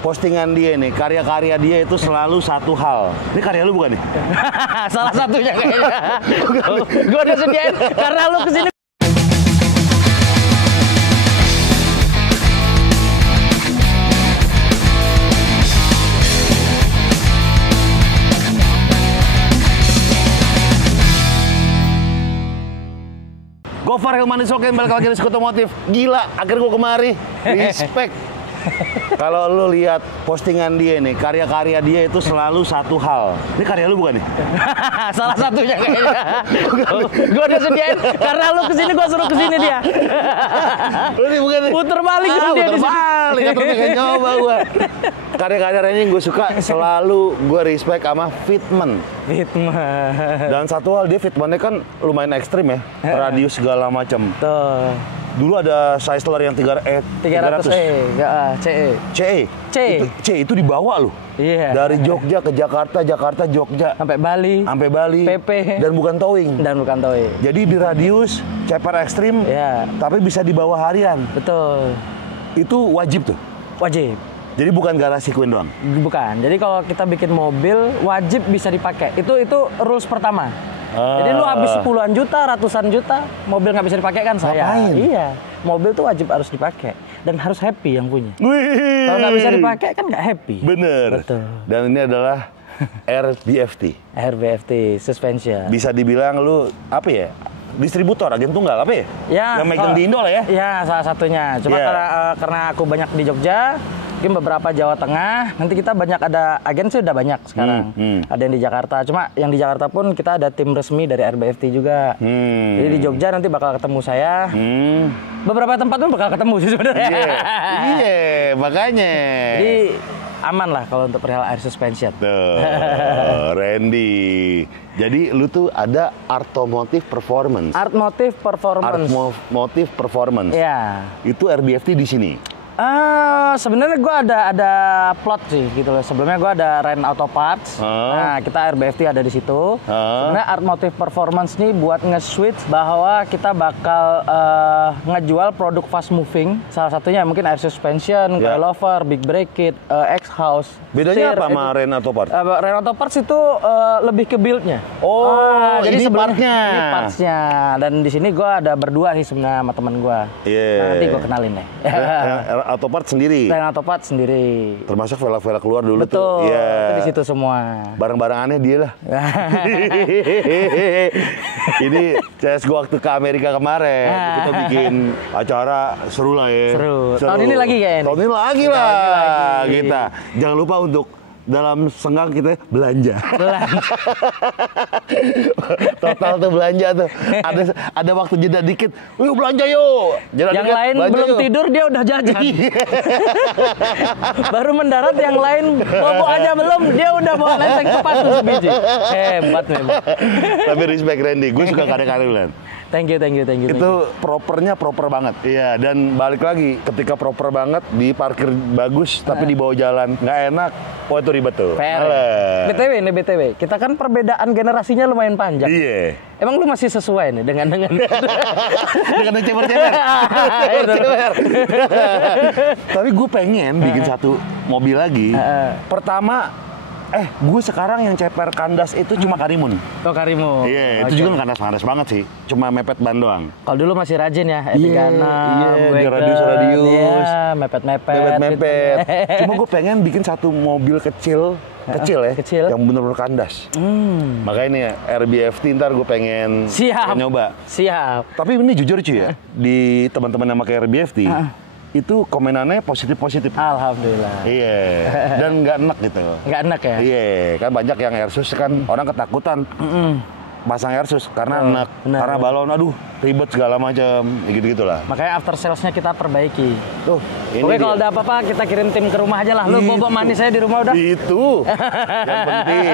postingan dia nih, karya-karya dia itu selalu satu hal. Ini karya lu bukan nih? Salah satunya kayaknya. Gue udah sediain karena lu kesini. Gofar Hilman Isoken balik lagi di Sekutu Otomotif. Gila, akhirnya gue kemari. Respect. Kalau lu lihat postingan dia nih, karya-karya dia itu selalu satu hal. Ini karya lu bukan nih? Salah satunya kayaknya. Gue udah sediain karena lu kesini, gue suruh kesini dia. Lu nih bukan nih? Puter balik dia di Puter sini. balik, atau pengen coba gue. Karya-karya yang gue suka selalu gue respect sama fitment. Dan satu hal, dia fitmentnya kan lumayan ekstrim ya, radius segala macam. Tuh. Dulu ada Chrysler yang 300 CE. Itu dibawa loh. Iya. Dari Jogja ke Jakarta, Jakarta Jogja Sampai Bali. PP dan bukan towing. Jadi di radius ceper ekstrim, Iya. tapi bisa dibawa harian. Betul. Itu wajib tuh. Wajib. Jadi bukan garasi Queen doang. Bukan. Jadi kalau kita bikin mobil wajib bisa dipakai. Itu rules pertama. Jadi lu habis puluhan juta, ratusan juta, mobil nggak bisa dipakai kan saya. Ngapain? Iya. Mobil tuh wajib harus dipakai dan harus happy yang punya. Wih. Kalau nggak bisa dipakai kan nggak happy. Bener. Betul. Dan ini adalah RBFT. RBFT suspension. Bisa dibilang lu apa ya? Distributor, agen tunggal apa ya? Ya. Yang megang di Indo lah ya? Iya, salah satunya. Cuma karena aku banyak di Jogja, mungkin beberapa Jawa Tengah, nanti kita banyak ada agen sih udah banyak sekarang. Ada yang di Jakarta, cuma yang di Jakarta pun kita ada tim resmi dari RBFT juga. Jadi di Jogja nanti bakal ketemu saya. Beberapa tempat pun bakal ketemu sih sebenarnya. Iya, makanya. Jadi aman lah kalau untuk perihal air suspension. Tuh, Randy. Jadi lu tuh ada Artomotive Performance. Artmotive Performance. Artmotive Performance. Iya. Itu RBFT di sini. Sebenarnya gue ada plot sih gitu loh. Sebelumnya gue ada Ren Auto Parts. Nah, kita RBFT ada di situ. Sebenarnya Artmotive Performance nih buat nge-switch bahwa kita bakal ngejual produk fast moving. Salah satunya mungkin air suspension, coilover, big brake kit, X-house. Bedanya apa sama Ren Auto Parts? Ren Auto Parts itu lebih ke build-nya. Jadi ini partnya. Ini parts-nya. Dan di sini gue ada berdua sih sebenarnya sama teman gue. Nah, nanti gue kenalin deh. Auto Parts sendiri. Ren Auto Parts sendiri. Termasuk velg-velg keluar dulu. Betul, tuh. Iya. Itu di situ semua. Barang-barang aneh dia lah. Ini CS gua waktu ke Amerika kemarin, kita bikin acara seru lah ya. Seru. Tahun ini lagi kayaknya. Tahun ini lagi lah kita. Jangan lupa untuk dalam senggang kita belanja. Total tuh belanja tuh. Ada waktu jeda dikit. Yuk belanja yuk. Jeda yang dikit, lain belum yuk. Tidur dia udah jajan. Baru mendarat yang lain bobo aja belum, dia udah bawa lenseng sepatu sebiji. Hebat memang. Tapi respect Randy, gue suka karya-karya Lan. Thank you. Itu proper banget. Iya, dan balik lagi ketika proper banget di parkir bagus tapi di bawah jalan nggak enak. Wah itu ribet tuh. BTW. Kita kan perbedaan generasinya lumayan panjang. Iya. Emang lu masih sesuai nih dengan dengan ceper. Tapi gue pengen bikin satu mobil lagi. Pertama gue sekarang yang ceper kandas itu cuma Karimun. Oh, Karimun. Iya, itu juga kandas banget sih. Cuma mepet ban doang. Kalau dulu masih rajin ya, Etikana, di radius. Iya, mepet. Cuma gue pengen bikin satu mobil kecil yang bener-bener kandas. Makanya nih RBFT ntar gue pengen nyoba. Siap. Tapi ini jujur cuy ya, di teman-teman yang pakai RBFT, itu komenannya positif. Alhamdulillah. Iya. Dan nggak enak gitu. Nggak enak ya? Iya. Kan banyak yang airsus kan orang ketakutan pasang airsus karena enak, karena balon, aduh ribet segala macam, gitu lah. Makanya after salesnya kita perbaiki. Tuh. Oke, kalau ada apa-apa kita kirim tim ke rumah aja lah. Lu bobo manis saya di rumah udah. Itu yang penting.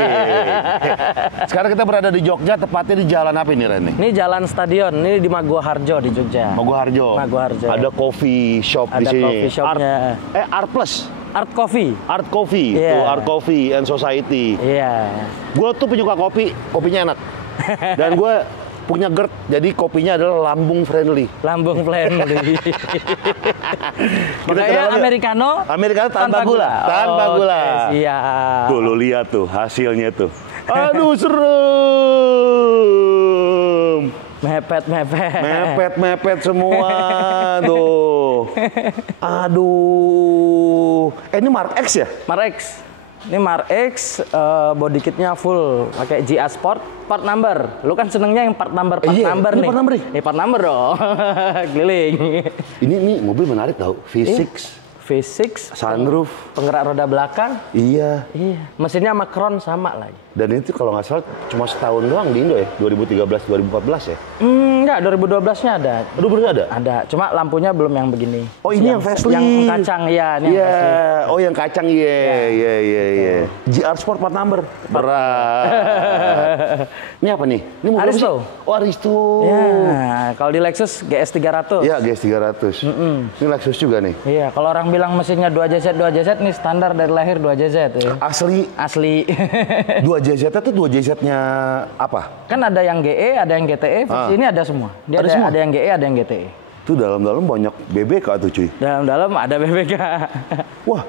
Sekarang kita berada di Jogja, tepatnya di jalan apa ini Ren? Ini Jalan Stadion, ini di Maguwoharjo di Jogja. Maguwoharjo. Ada coffee shop di sini. Ada coffee shopnya. Art Plus. Art Coffee. Tuh Art Coffee and Society. Iya. Gue tuh penyuka kopi, kopinya enak. Dan gue punya GERD, jadi kopinya adalah lambung friendly. Lambung friendly. Makanya americano tanpa gula. Tanpa gula. Siap. Tuh, lu lihat tuh hasilnya tuh. Aduh, serem. Mepet semua tuh. Aduh. Ini Mark X ya? Mark X. Ini Mark X, body kitnya full, pakai GA Sport, part number. Lu kan senengnya yang part number number nih. Part number nih. Ini part number dong, keliling. Ini mobil menarik tau, V6. V6, sunroof, penggerak roda belakang. Iya. Mesinnya sama Crown sama lagi. Dan itu kalau nggak salah cuma setahun doang di Indo ya, 2013-2014 ya? Enggak, 2012-nya ada. 2012 ada? Ada, cuma lampunya belum yang begini. Oh, ini yang facelift. Yang kacang, ya. Iya. Oh, yang kacang, iya. GR Sport part number. Berat. Ini apa nih? Ini mobil Aristo. Oh, Aristo. Ya, kalau di Lexus GS 300. Iya, GS 300. Ini Lexus juga nih. Iya, kalau orang bilang mesinnya 2JZ nih standar dari lahir 2JZ ya. Asli. 2JZ itu 2JZ-nya apa? Kan ada yang GE, ada yang GTE, versi ini ada semua. Dia ada semua? Ada yang GE, ada yang GTE. Tuh dalam-dalam banyak BBK tuh, cuy. Dalam-dalam ada BBK. Wah,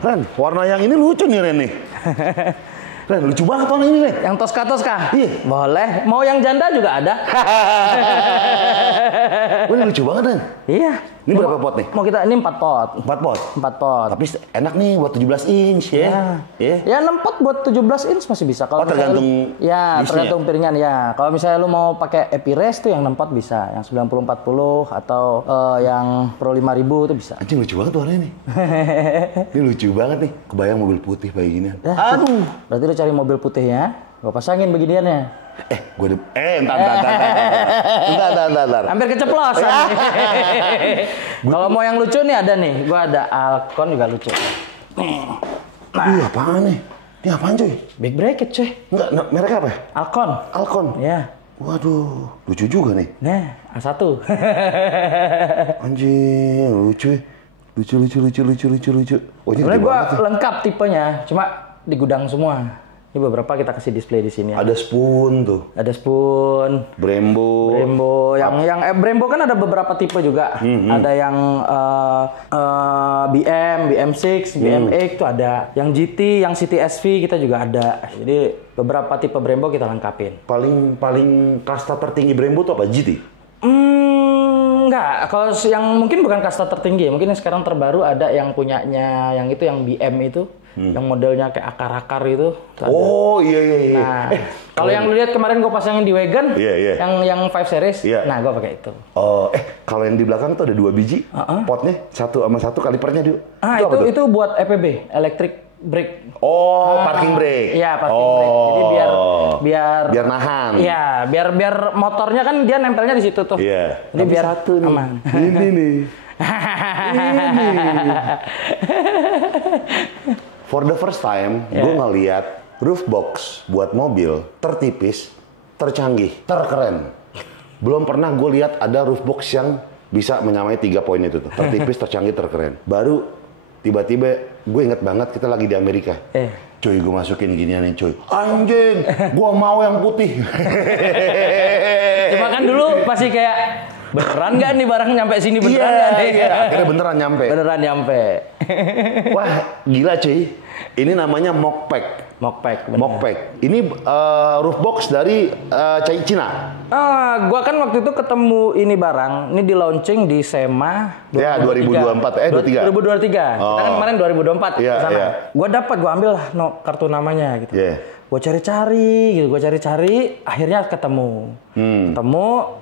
Ren, warna yang ini lucu nih, Ren nih. Ren, lucu banget warna ini, Ren. Yang Tosca? Iya. Boleh. Mau yang janda juga ada. Wah, ini lucu banget, Ren. Iya. Ini berapa pot nih? Mau kita, ini 4 pot. 4 pot? 4 pot. Tapi enak nih buat 17 inch ya. Ya 6 pot buat 17 inch masih bisa. Kalau tergantung tergantung piringan ya. Kalau misalnya lu mau pakai Epires tuh yang 6 pot bisa. Yang 90-40 atau yang Pro 5000 itu bisa. Anjing lucu banget warnanya nih. Ini lucu banget nih. Kebayang mobil putih kayak gini. Aduh. Berarti lu cari mobil putih ya. Gua pasangin beginiannya. Entar. Hampir keceplosan. Kalau mau yang lucu nih ada nih. Gua ada Alcon juga lucu. Nah, apaan nih? Ini apaan, cuy? Big bracket, cuy. Enggak, merek apa ya? Alcon. Ya. Waduh, lucu juga nih. Nah, A1. Anjing, lucu. Lucu. Oh, ini sebenarnya gua lengkap tipenya, cuma di gudang semua. Ini beberapa kita kasih display di sini. Ada spoon tuh. Ada spoon. Brembo. Yang Brembo kan ada beberapa tipe juga. Ada yang BM6, BMX tuh ada. Yang GT, yang City SV kita juga ada. Jadi beberapa tipe Brembo kita lengkapin. Paling kasta tertinggi Brembo tuh apa? GT? Enggak, kalau yang mungkin bukan kasta tertinggi, mungkin yang sekarang terbaru ada yang punyanya yang itu yang BM itu, yang modelnya kayak akar-akar itu. Oh iya. Nah, kalau yang lu lihat kemarin gue pasangin di wagon, yang 5 series, nah gue pakai itu. Oh, kalau yang di belakang tuh ada 2 biji, potnya 1 sama 1 kalipernya dia. Itu buat EPB, electric brake. Oh, parking brake. Iya, parking brake. Jadi biar nahan. Iya, biar motornya kan dia nempelnya di situ tuh. Iya. Jadi biar satu nih. Aman. Ini nih. For the first time, gue ngeliat roof box buat mobil tertipis, tercanggih, terkeren. Belum pernah gue lihat ada roof box yang bisa menyamai 3 poin itu tuh. Tertipis, tercanggih, terkeren. Baru tiba-tiba gue inget banget kita lagi di Amerika. Cuy, gue masukin ginian nih, cuy. Anjing, gue mau yang putih. Cuma kan dulu masih kayak beneran nggak nih barang nyampe sini beneran nggak nih? Iya, akhirnya beneran nyampe. Wah, gila cuy. Ini namanya Mockpack. Ini roof box dari Cina. Gua kan waktu itu ketemu ini barang, ini di launching di SEMA 2023. Ya, 2023. 2023. Kita kan kemarin 2024 Iya, kesana. iya. Gua ambil kartu namanya gitu. Gue cari-cari, akhirnya ketemu.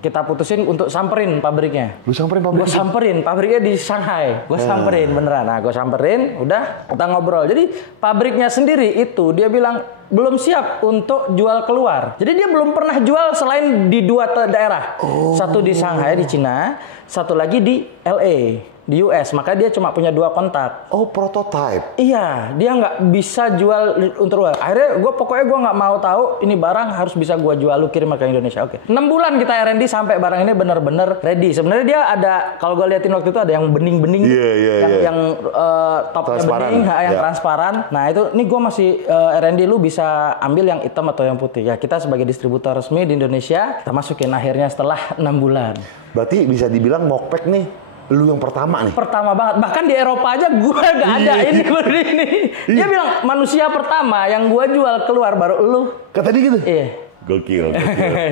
Kita putusin untuk samperin pabriknya. Lu samperin pabriknya? Gue samperin, pabriknya di Shanghai. Gue samperin beneran. Nah, gue samperin, udah kita ngobrol. Jadi pabriknya sendiri itu dia bilang belum siap untuk jual keluar. Jadi dia belum pernah jual selain di 2 daerah. Satu di Shanghai di Cina, satu lagi di LA. di US, maka dia cuma punya 2 kontak. Oh, prototype. Iya, dia nggak bisa jual untuk luar. Akhirnya pokoknya gue nggak mau tahu ini barang harus bisa gue jual, lu kirim ke Indonesia. Oke. 6 bulan kita R&D sampai barang ini benar-benar ready. Sebenarnya dia ada, kalau gue liatin waktu itu ada yang bening-bening, yang topnya bening, yang transparan. Nah itu, ini gue masih R&D, lu bisa ambil yang hitam atau yang putih. Ya kita sebagai distributor resmi di Indonesia, kita masukin akhirnya setelah 6 bulan. Berarti bisa dibilang Mokpek nih lu yang pertama nih. Pertama banget. Bahkan di Eropa aja gue gak ada ini seperti ini. Dia bilang manusia pertama yang gue jual keluar baru lu. Kata dia gitu? Iya. Gokil.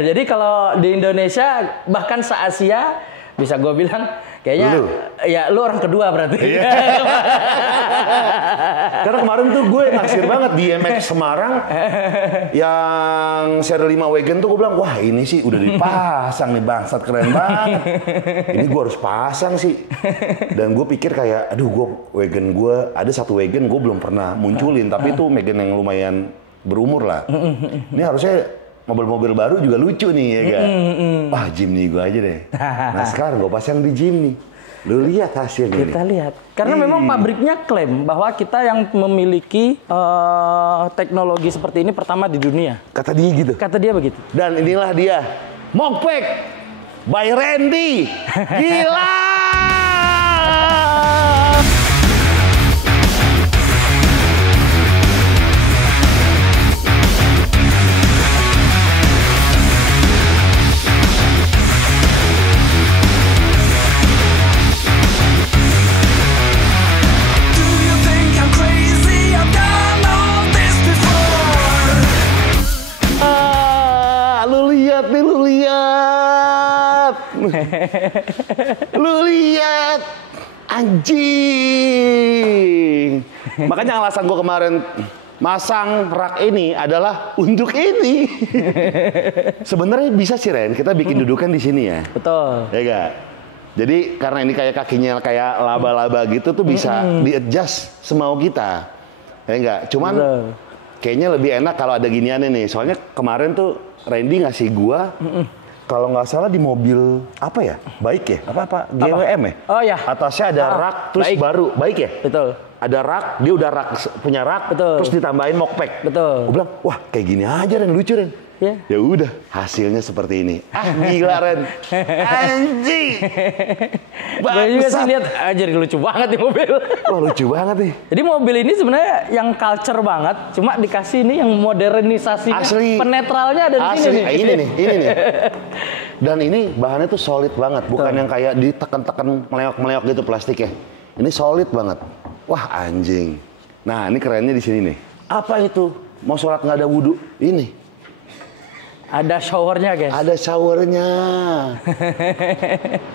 Jadi kalau di Indonesia bahkan se-Asia bisa gue bilang kayaknya lu orang kedua berarti. Iya. Karena kemarin tuh gue naksir banget di MX Semarang yang seri 5 wagon tuh gue bilang, wah ini sih udah dipasang nih bangsat, keren banget. Ini gue harus pasang sih. Dan gue pikir kayak, aduh wagon gue ada 1 wagon gue belum pernah munculin, tapi itu wagon yang lumayan berumur lah. Ini harusnya mobil-mobil baru juga lucu nih ya kan. Wah Jimny gue aja deh. Nah sekarang gue pasang di Jimny. Lu lihat hasilnya. Kita lihat. Karena memang pabriknya klaim bahwa kita yang memiliki teknologi seperti ini pertama di dunia. Kata dia gitu. Kata dia begitu. Dan inilah dia, Mokpek by Randy. Gila! Lu lihat anjing. Makanya alasan gue kemarin masang rak ini adalah untuk ini. Sebenarnya bisa sih Ren, kita bikin dudukan di sini ya. Betul. Ya gak? Jadi karena ini kayak kakinya kayak laba-laba gitu tuh bisa di-adjust semau kita. Ya enggak? Cuman kayaknya lebih enak kalau ada giniannya nih. Soalnya kemarin tuh Randy ngasih gua kalau nggak salah di mobil apa ya? Baik ya? Apa? GWM ya? Oh ya. Atasnya ada rak terus baru baik ya? Betul. Ada rak, dia udah punya rak, terus ditambahin Mokpek. Betul. Gue bilang, wah kayak gini aja Ren, lucu Ren. Ya. Ya udah, hasilnya seperti ini. Ah gila Ren, anjing. Gue juga sih lihat, aja lucu banget nih mobil. Wah lucu banget nih. Jadi mobil ini sebenarnya yang culture banget, cuma dikasih ini yang modernisasi. Asli. Penetralnya ada di sini nih. Ini nih. Dan ini bahannya tuh solid banget, bukan yang kayak ditekan-tekan meleok-meleok gitu plastiknya. Ini solid banget. Wah anjing. Nah ini kerennya di sini nih. Apa itu? Mau sholat nggak ada wudhu? Ini. Ada showernya guys. Ada showernya.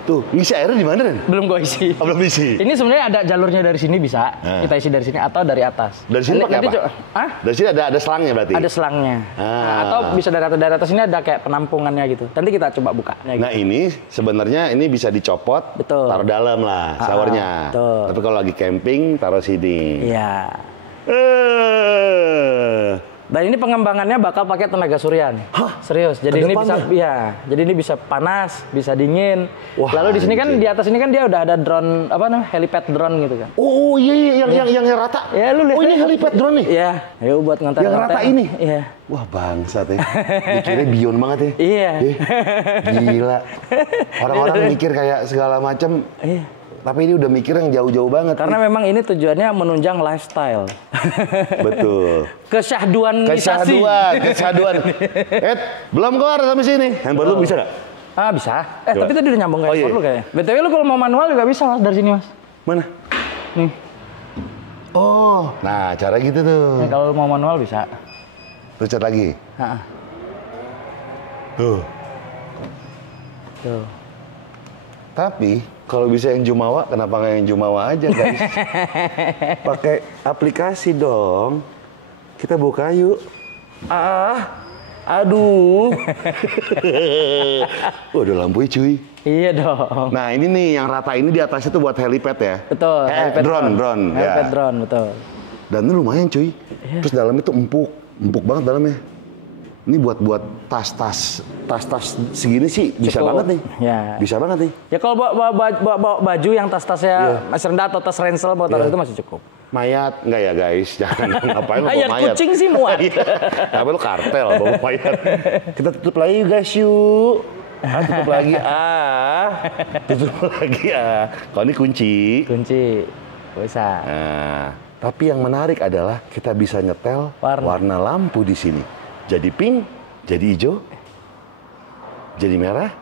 Tuh, ngisi airnya di mana Ren? Belum gue isi. Oh, belum isi. Ini sebenarnya ada jalurnya dari sini bisa. Kita isi dari sini atau dari atas. Dari sini pakai apa? Dari sini ada selangnya berarti? Ada selangnya. Atau bisa dari atas sini ada kayak penampungannya gitu. Nanti kita coba buka. Nah ini sebenarnya ini bisa dicopot, taruh dalam lah showernya. Tapi kalau lagi camping taruh sini. Iya. Dan ini pengembangannya bakal pakai tenaga surya. Hah? Serius. Jadi ini bisa jadi ini bisa panas, bisa dingin. Wah, lalu di sini kan di atas ini kan dia udah ada drone helipad drone gitu kan. Oh iya yang rata. Ya lu lihat. Oh ini helipad drone nih. Iya. Ayo buat ngantar yang rata ini. Iya. Wah bangsat ya. Mikirnya beyond banget ya. Iya. Gila. Orang-orang mikir kayak segala macam. Iya. Tapi ini udah mikir yang jauh-jauh banget. Karena memang ini tujuannya menunjang lifestyle. Betul. Kesyahduan. Belum keluar sampai sini. Handphone lu bisa nggak? Ah bisa. Tapi tadi udah nyambung ke handphone lu kayaknya. BTW lu kalau mau manual juga bisa mas dari sini mas. Mana? Nih. Oh. Nah cara gitu tuh. Nah, kalau mau manual bisa. Pencet lagi. Tuh. Tapi kalau bisa yang Jumawa, kenapa nggak yang Jumawa aja guys? Pakai aplikasi dong. Kita buka yuk. Aduh. Udah lampunya cuy. Iya dong. Nah ini nih yang rata ini di atasnya tuh buat helipad ya. Betul. Drone. Helipad drone betul. Dan ini lumayan cuy. Terus dalamnya tuh empuk banget dalamnya. Ini buat tas-tas segini sih bisa Cukup. banget nih. Ya. Bisa banget nih. Ya kalau bawa baju yang tas-tasnya masih rendah atau tas ransel buat taruh itu masih cukup. Mayat enggak ya guys? Jangan ngapain lu bawa Mayat mayat. kucing sih muat. Ngapain lu kartel bawa mayat. Kita tutup lagi guys yuk. Tutup lagi tutup lagi Kalau ini kunci. Kunci. Bisa. Nah, tapi yang menarik adalah kita bisa nyetel warna lampu di sini. Jadi pink, jadi hijau, jadi merah,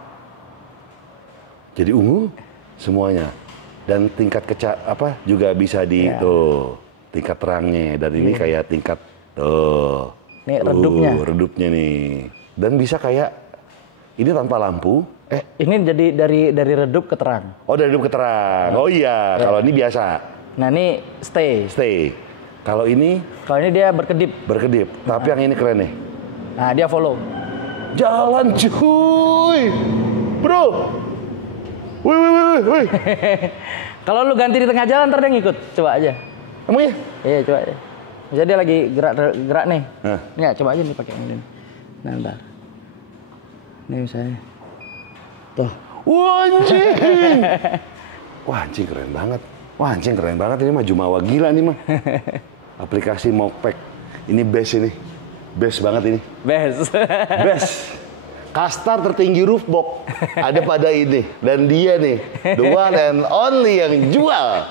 jadi ungu, semuanya. Dan tingkat juga bisa tuh tingkat terangnya. Dan ini kayak tingkat Nih redupnya. Redupnya nih. Dan bisa kayak ini tanpa lampu. Ini jadi dari redup ke terang. Oh, dari redup ke terang. Oh iya, kalau ini biasa. Nah ini stay. Kalau ini dia berkedip. Tapi yang ini keren nih. Nah dia follow. Jalan cuy, bro. Wih. Kalau lu ganti di tengah jalan ntar dia ngikut. Coba aja. Emang ya? Iya coba aja. Misalnya dia lagi gerak nih. Nggak, coba aja nih pakai ini. Nah bentar. Nih misalnya. Tuh. Wah anjing keren banget. Ini mah Jumawa gila nih mah. Aplikasi Mokpek. Ini best banget ini. Best. Kastar tertinggi roofbox ada pada ini. Dan dia nih, the one and only yang jual.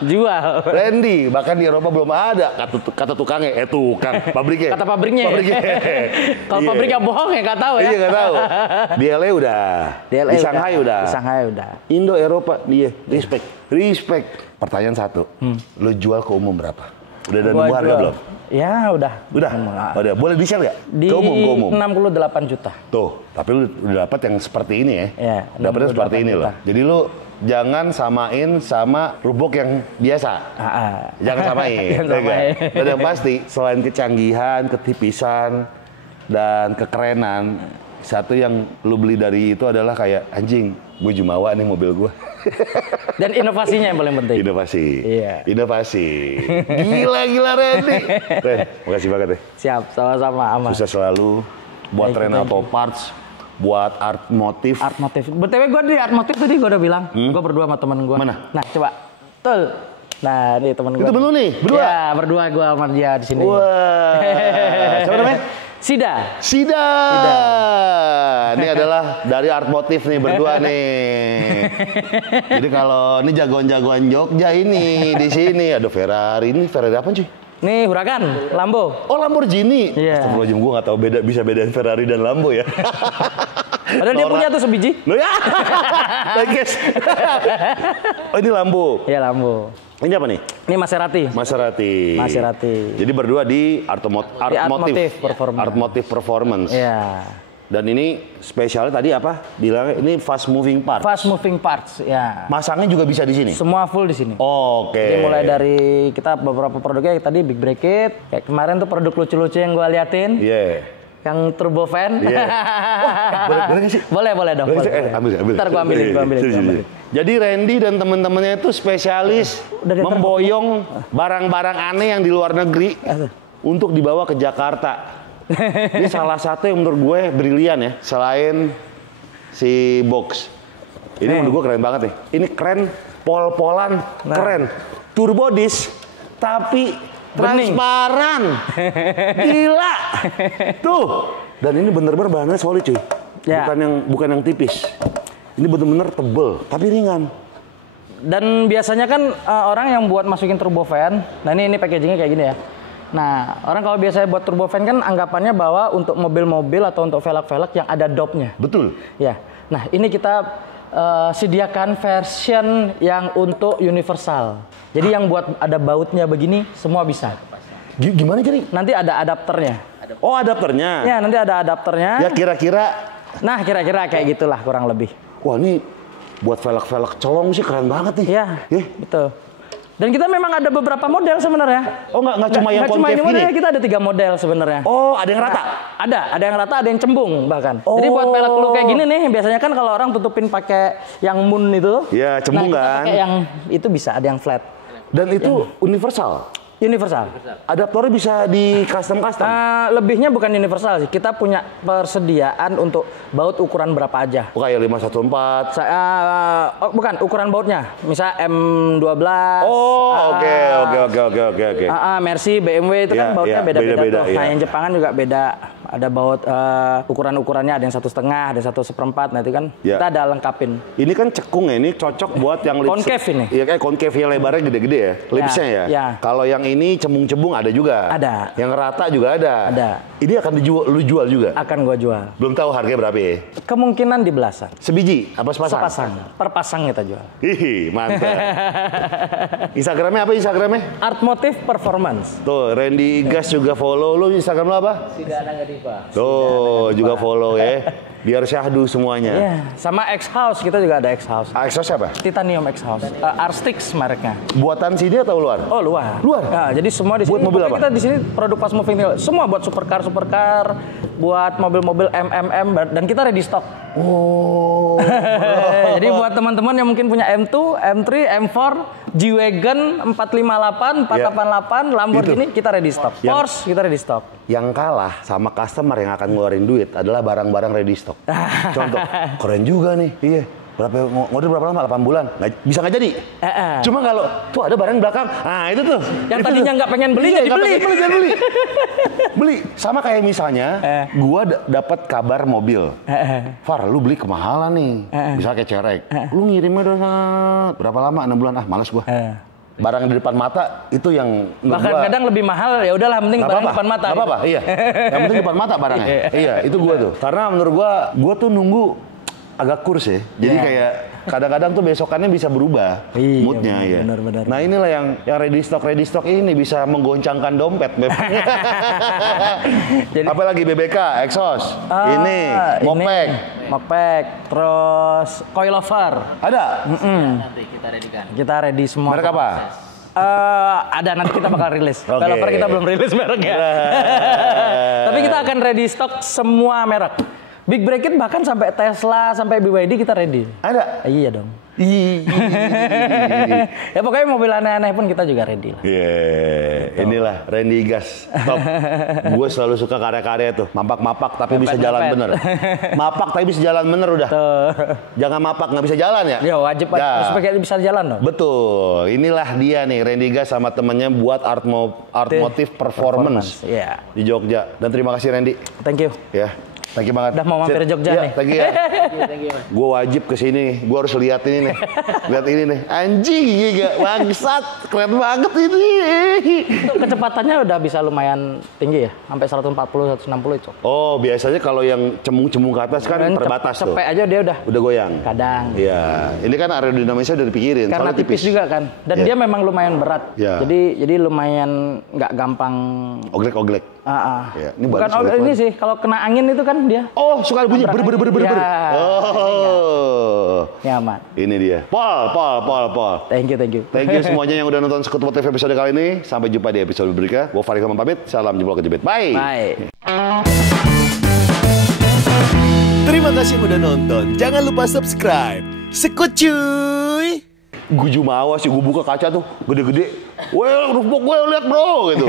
Randy, bahkan di Eropa belum ada kata tukangnya. Pabriknya. Kata pabriknya. Kalau pabriknya bohong ya nggak tahu ya. Iya nggak tahu. Di LA udah. Di Shanghai udah. Indo, Eropa, dia respect. Pertanyaan satu, lo jual ke umum berapa? Udah ada nemu harga belum? Ya udah. Udah. Boleh di-share nggak? Ke umum. 68 juta. Tuh, tapi lu udah dapat yang seperti ini ya? Iya. Dapatnya seperti ini loh. Jadi lu jangan samain sama rubok yang biasa. Jangan samain. Dan yang pasti, selain kecanggihan, ketipisan, dan kekerenan, satu yang lu beli dari itu adalah kayak anjing, gue Jumawa nih mobil gue. Dan inovasinya yang paling penting. Inovasi. Gila Randy. Makasih banget ya. Siap, sama-sama aman. Sukses selalu buat Ren Auto Parts, buat Art Motif. BTW gue di Art Motif tadi gue udah bilang, gue berdua sama temen gue. Mana? Nah, coba. Tuh. Nah, ini temen gue. Itu bener nih, berdua? Ya, berdua gue sama dia di sini. Wah. Siapa namanya? Sida. Ini adalah dari Art Motif nih berdua nih. Jadi kalau ini jagoan-jagoan Jogja ini di sini ada Ferrari. Ini Ferrari apa cuy? Nih Huracan, Lambo. Oh Lamborghini. Iya. Astagfirullahaladzim, gue nggak tahu bisa bedain Ferrari dan Lambo ya. Padahal dia punya tuh sebiji. Loh ya. Guys. Oh ini Lambo. Iya Lambo. Ini apa nih? Ini Maserati. Jadi berdua di Art Motif Performance. Iya. Dan ini spesialnya tadi apa? Bilangnya ini fast moving parts. Ya. Masangnya juga bisa di sini. Semua full di sini. Oke. Jadi mulai dari kita beberapa produknya tadi Big Break It, kayak kemarin tuh produk lucu-lucu yang gue liatin. Iya. Yang turbo fan. Iya. Boleh nggak sih? Boleh dong. Ambil. Ntar gue ambilin. Jadi Randy dan teman-temannya itu spesialis memboyong barang-barang aneh yang di luar negeri untuk dibawa ke Jakarta. Ini salah satu yang menurut gue brilian ya, selain si box. Ini menurut gue keren banget nih. Ini keren, pol-polan, keren. Turbo disc, tapi transparan. Gila. Tuh. Dan ini bener-bener bahannya solid cuy. Ya. Bukan yang tipis. Ini bener-bener tebel, tapi ringan. Dan biasanya kan orang yang buat masukin turbo fan, nah ini packagingnya kayak gini ya. Nah, orang kalau biasanya buat turbo fan kan anggapannya bahwa untuk mobil-mobil atau untuk velg-velg yang ada dopnya. Betul. Ya. Nah, ini kita sediakan version yang untuk universal. Jadi yang buat ada bautnya begini semua bisa. Gimana jadi? Nanti ada adapternya. Oh, adapternya. Ya, nanti ada adapternya. Ya kira-kira. Nah, kira-kira kayak gitulah kurang lebih. Wah, ini buat velg-velg colong sih keren banget nih. Iya, betul. Dan kita memang ada beberapa model sebenarnya. Oh, nggak cuma yang concave model, gini? kita ada 3 model sebenarnya. Oh, ada yang rata? Ada yang rata, ada yang cembung bahkan. Jadi buat velg lu kayak gini nih, biasanya kan kalau orang tutupin pakai yang moon itu. Ya, cembung kita kan? pakai yang itu bisa, ada yang flat. Dan itu universal? Universal. Adaptornya bisa di custom. Lebihnya bukan universal sih. Kita punya persediaan untuk baut ukuran berapa aja. Kayak 514. Bukan ukuran bautnya. Misal M12. Oh, oke. Mercy, BMW itu kan bautnya beda-beda tuh. Nah, yang Jepangan juga beda. Ada baut ukuran-ukurannya, ada yang 1,5, ada 1/4. Nah itu kan kita ada lengkapin. Ini kan cekung ya, ini cocok buat yang concave ini. Iya kayak concave ya, lebarnya gede-gede ya, lipsnya ya. Kalau yang ini cembung-cembung ada juga. Ada. Yang rata juga ada. Ada. Ini akan lu jual juga? Akan gua jual. Belum tahu harganya berapa ya? Kemungkinan di belasan. Sebiji? Apa sepasang? Sepasang. Per pasang kita jual. Ih, mantap. Instagramnya apa Instagramnya? Artmotive Performance. Tuh, Randy Gas juga follow. Lu Instagram lu apa? Sidana Gadiva. Tuh, juga follow ya. Biar syahdu semuanya. Iya, sama X-House, kita juga ada X-House. X-House siapa? Titanium X-House. Arstix mereknya. Buatan sini atau luar? Oh, luar. Luar? Nah, jadi semua di sini. Buat mobil apa? Kita di sini produk Fast Moving Wheel. Semua buat supercar, buat mobil-mobil MMM, dan kita ready stock. Oh. Jadi buat teman-teman yang mungkin punya M2, M3, M4, G-Wagon, 458, 488, Lamborghini, kita ready stock. Porsche, kita ready stock. Yang kalah sama customer yang akan ngeluarin duit adalah barang-barang ready stock. Contoh, keren juga nih. Iya. Ngorder berapa lama? 8 bulan. Bisa nggak jadi? Cuma kalau tuh ada barang belakang. Nah, itu tuh. Yang tadinya nggak pengen beli jadi beli. Beli. Sama kayak misalnya, gua dapat kabar mobil. Far, lu beli kemahalan nih. Misalnya kayak cerek. Lu ngirimnya udah berapa lama? 6 bulan. Malas gua. Barang di depan mata itu yang bahkan kadang lebih mahal, ya udahlah penting barang di depan mata. Gak apa-apa, iya. Yang penting depan mata barangnya. Iya, itu gua tuh. Karena menurut gua tuh nunggu agak kurs ya. Jadi kayak kadang-kadang tuh besokannya bisa berubah moodnya ya. Benar. Nah inilah yang ready stock ini bisa menggoncangkan dompet memang. Apalagi BBK, exhaust, ini Mopek, terus coilover. Ada? Nanti kita readykan. Kita ready semua. Merek apa? Ada, nanti kita bakal rilis. Coilover kita belum rilis mereknya. Tapi kita akan ready stock semua merek. Big Bracket bahkan sampai Tesla, sampai BYD kita ready. Ada? Iya dong. Ya pokoknya mobil aneh-aneh pun kita juga ready lah. Inilah Randy Gas. Top. Gue selalu suka karya-karya tuh. Mapak-mapak tapi bisa jalan bener. Mapak tapi bisa jalan bener udah. Jangan mapak nggak bisa jalan ya? Ya wajib supaya bisa jalan dong. Betul. Inilah dia nih Randy Gas sama temennya buat Artmotive Performance. Di Jogja. Dan terima kasih Randy. Thank you. Ya. Thank you banget. Udah mau mampir Jogja nih. Thank you ya. Gue wajib kesini. Gue harus lihat ini nih. Lihat ini nih. Anjing giga. Bangsat. Keren banget ini. Itu kecepatannya udah bisa lumayan tinggi ya. Sampai 140, 160 itu. Oh biasanya kalau yang cemung-cemung ke atas kan terbatas tuh. Cepet aja dia udah goyang. Kadang. Iya. Ini kan aerodinamisnya udah dipikirin. Karena tipis juga kan. Dan dia memang lumayan berat. Jadi lumayan nggak gampang. Oglek-oglek. Ya. Ini bukan ini sih. Kalau kena angin itu kan dia. Oh, suka bunyi ber. Oh. Nyaman. Ini dia. Paul. Thank you. Thank you semuanya yang udah nonton Sekutu Motif episode kali ini. Sampai jumpa di episode berikutnya. Gue Farid pamit. Salam jempol kejepit. Bye. Terima kasih udah nonton. Jangan lupa subscribe. Sekut cuy. Gue jumawa sih, gue buka kaca tuh gede-gede. Weh, rupuk gue liat bro gitu.